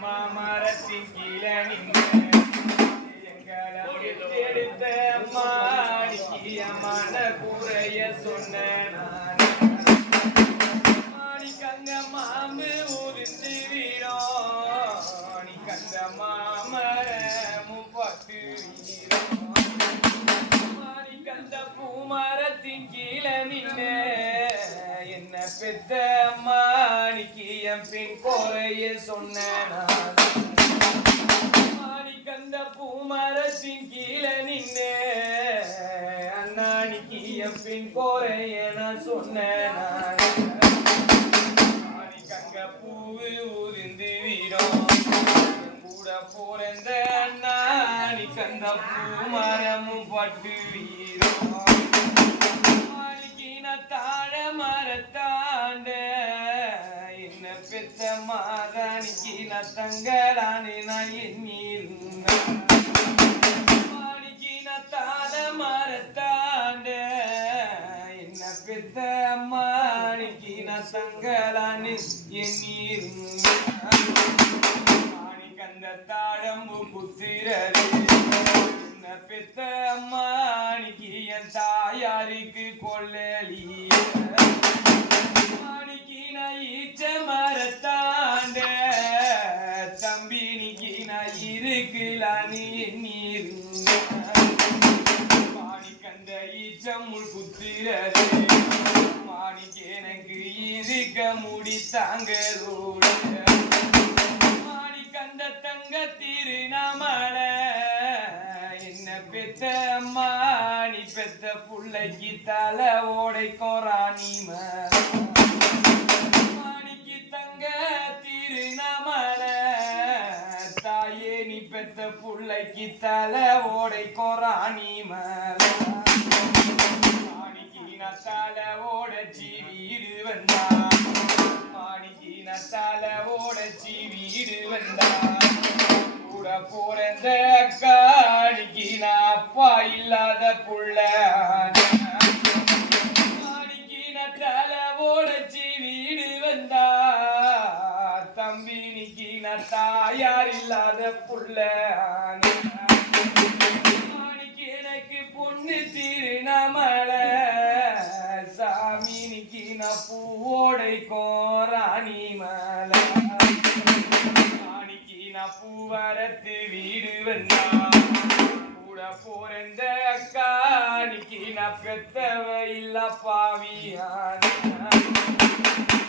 மாமரத்தின் கீழே எங்களை மாணிக்கியமான குறைய சொன்ன மாணிக்கங்க என்ன பெத்த மாணிக்கியம் பின் குறைய சொன்ன மாணிக்கந்த பூமரத்தின் கீழே நின்னே அண்ணாணிக்கு என் பின் கோரைய நான் சொன்னேன் மாணிக்கங்க பூவு உதிர்ந்து வீடும். கூட போறந்த அண்ணாணிக்கந்த பூமரமும் பட்டு என்ன பெத்த மாதானிக்கு நான் தங்களானே நான் எண்ணிருந்தேன் மாணிக்கின தாழ மரத்தாண்ட என்ன பெத்த மாணிக்கின தங்களானே எண்ணிருந்தேன் மாணிக்கந்த தாழம்பு புத்திரரே என்ன பெத்த மாணிக்கு என் தாயாருக்கு கொள்ளலி தம்பினிக்கு நான் இருக்கலான்னு எண்ணீர் ஈச்சமுள் புத்திரரே. மாணிக்கு எனக்கு இருக்க முடி தாங்கரோடு மாணிக்கந்த தங்க திருநாமல என்ன பெத்த மாணி பெத்த புள்ளைக்கு தலை ஓடை கொராணி புள்ளைக்கு தலை ஓடை கொராணி மாணிக்கு நான் தலை ஓடச்சி வீடு வந்தா மாணிக்கு நான் தலை ஓடச்சி வீடு வந்தா கூட போறந்த காணிக்கு நான் அப்பா இல்லாத புள்ள. மாணிக்கு நான் தலை ஓடச்சி வீடு வந்தா தம்பி நிக்கி நான் தாயார் இல்லாத புள்ள. பூவோடை கோராணி மலை. ராணிக்கு நான் பூவரத்து வீடு வந்தா. கூட போறந்த அக்காணிக்கு நான் பெத்தவ இல்ல பாவியான.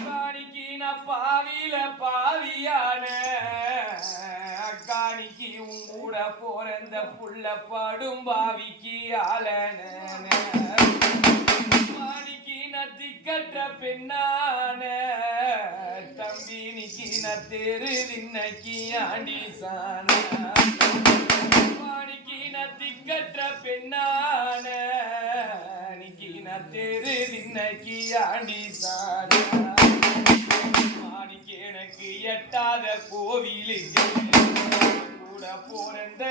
ராணிக்கு நான் பாவியில பாவியான. அக்காணிக்கு உன் கூட போறந்த புள்ள படும் பாவிக்கு ஆளன நத்தி கற்ற பெண்ணான தம்பி நிக்கி தெரு தின்னக்கி ஆண்டி சான மாணிக்கு நத்தி பெண்ணான நிக்கி தெரு தின்னக்கி ஆண்டி சான மாணிக்கு எனக்கு எட்டாத கோவிலுக்கு கூட போறந்த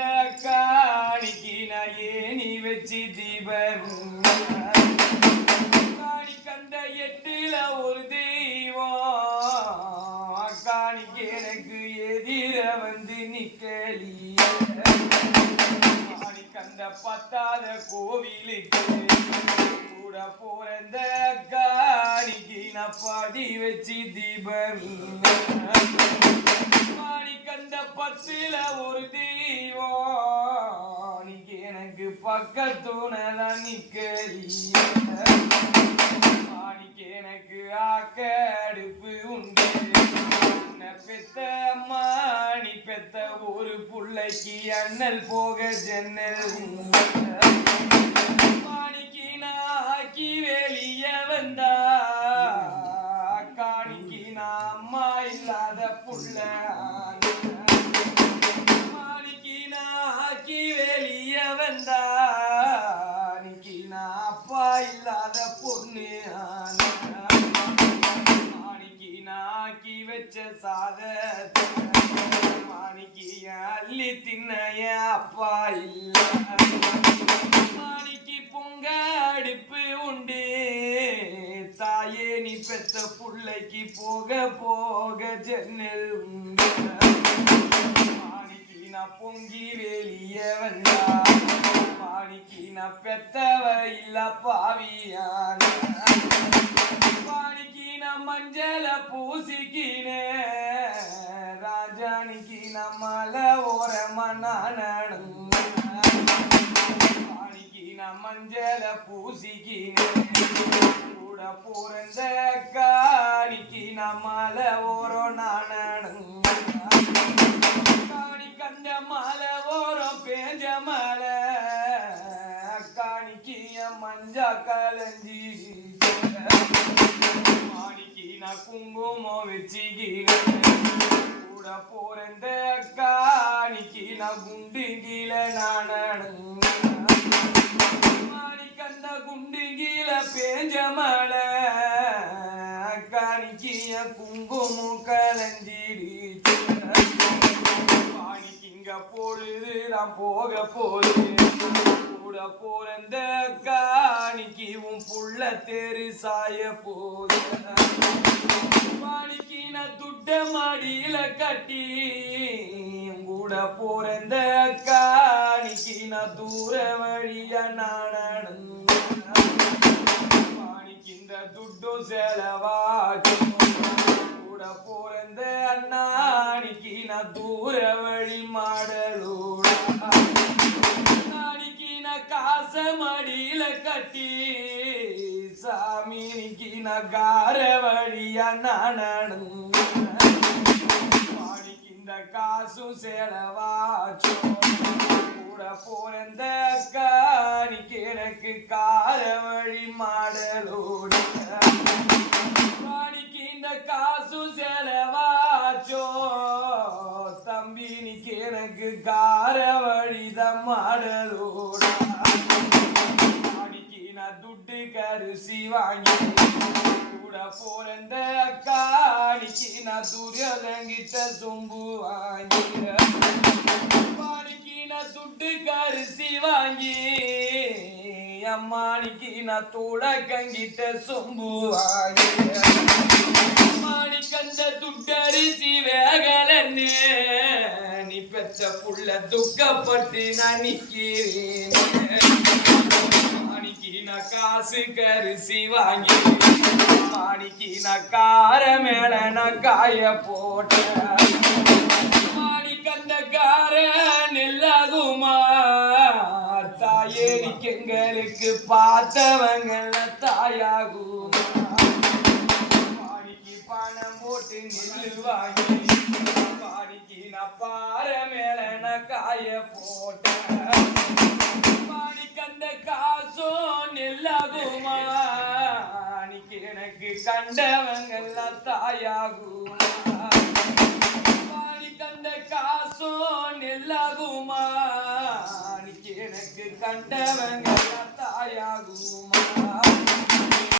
காணிக்கு நான் ஏனி வச்சு தீபம். தெய்வம் எனக்கு எதிர வந்து நிக்கலிய. காணி கண்ட பத்தாத கோவிலுக்கு கூட போறந்த காணிக்கு நான் பாடி வச்சு தீபம். மாணி கண்ட பத்துல ஒரு தெய்வம். எனக்கு பக்கத்துணதான் நிக்கலிய. மாணிக்கு எனக்கு ஆக்கடுப்பு உண்டு. பெத்த மாணி பெத்த ஒரு புள்ளைக்கு அண்ணல் போக ஜன்னல் மாணிக்கு நாக்கி வெளிய வந்தா காணிக்கு நான் அம்மா இல்லாத புள்ள. மாணிக்கு நாக்கி வெளிய வந்தா சாத மாணிக்கிய அள்ளி தின்னைய அப்பா இல்ல. மாணிக்கு பொங்க அடிப்பு உண்டு. தாயே நீ பெத்த பிள்ளைக்கு போக போக ஜன்னல் உண்டு. மாணிக்கு நான் பொங்கி வெளியே வந்தா. பெத்தவ இல்ல பாவியான. பாணிக்கு நான் மஞ்சள பூசிக்கினே. ராஜானிக்கு நான் மலை ஓரமா நான் மாணிக்கு நான் மஞ்சள பூசிக்கினே. கூட பிறந்த காணிக்கு நான் மலை ஓரம் நான் காணி கண்ட மலை ஓரம் பேஞ்ச மலை. மஞ்சா கலஞ்சி மாணிக்கு நான் குங்குமம் வச்சுக்கிறேன் கூட பிறந்த காணிக்கு நான் குண்டு நான் மாணிக்கந்த குண்டு பேஞ்ச மலை குங்குமம் பொழுது நான் போக போது கூட பிறந்த காணிக்கு உன் புள்ள தெரு சாய போது மாணிக்கு நான் துட்ட மாடியில கட்டி கூட போறந்த காணிக்கு நான் தூர வழிய நான் நடந்தேன். மாணிக்கின்ற துட்டும் செலவாக்கும் கூட போறந்த அண்ணாணிக்கு நான் தூர வழி கட்டி சாமினிக்கு நான் கார வழியா நானும் பாடிக்கின்ற காசும் செலவாச்சும் கூட போறந்த காணிக்கு எனக்கு கார வழி மாடலோடு பாடிக்கின்ற காசும் செலவாச்சோ? தம்பி நீக்கு எனக்கு கார வழித மாடலோடு அரிசி வாங்கி கூட போறந்த காணிக்கு நான் துரியதங்கிட்ட சொம்பு வாங்கிறேன் அம்மானிக்கு நான் துட்டு கரிசி வாங்கி அம்மானிக்கு நான் தூட கங்கிட்ட சொம்பு வாங்கி. அம்மானிக்கு துட்டரிசி வேகலன்னு நீ பெற்ற புள்ள துக்கப்பட்டு நான் நிற்கிறேன் காசு கரிசி வாங்கி மாணிக்கு நக்கார மேல நக்காய போட்ட. மாணிக்கந்தக்கார நெல்லாகுமா தாயேனிக்கு எங்களுக்கு பார்த்தவங்கள தாயாகும் மாணிக்கு பணம் போட்டு நெல்லு வாங்கி மாணிக்கு நப்பார மேல நக்காய போட்ட. போட்டேன் காசோ நெல்லாகுமா? அன்னைக்கு எனக்கு கண்டவங்கெல்லாம் தாயாகுமா? பாடி கண்ட காசோ நெல்லாகுமா? அன்னைக்கு எனக்கு கண்டவங்க தாயாகுமா?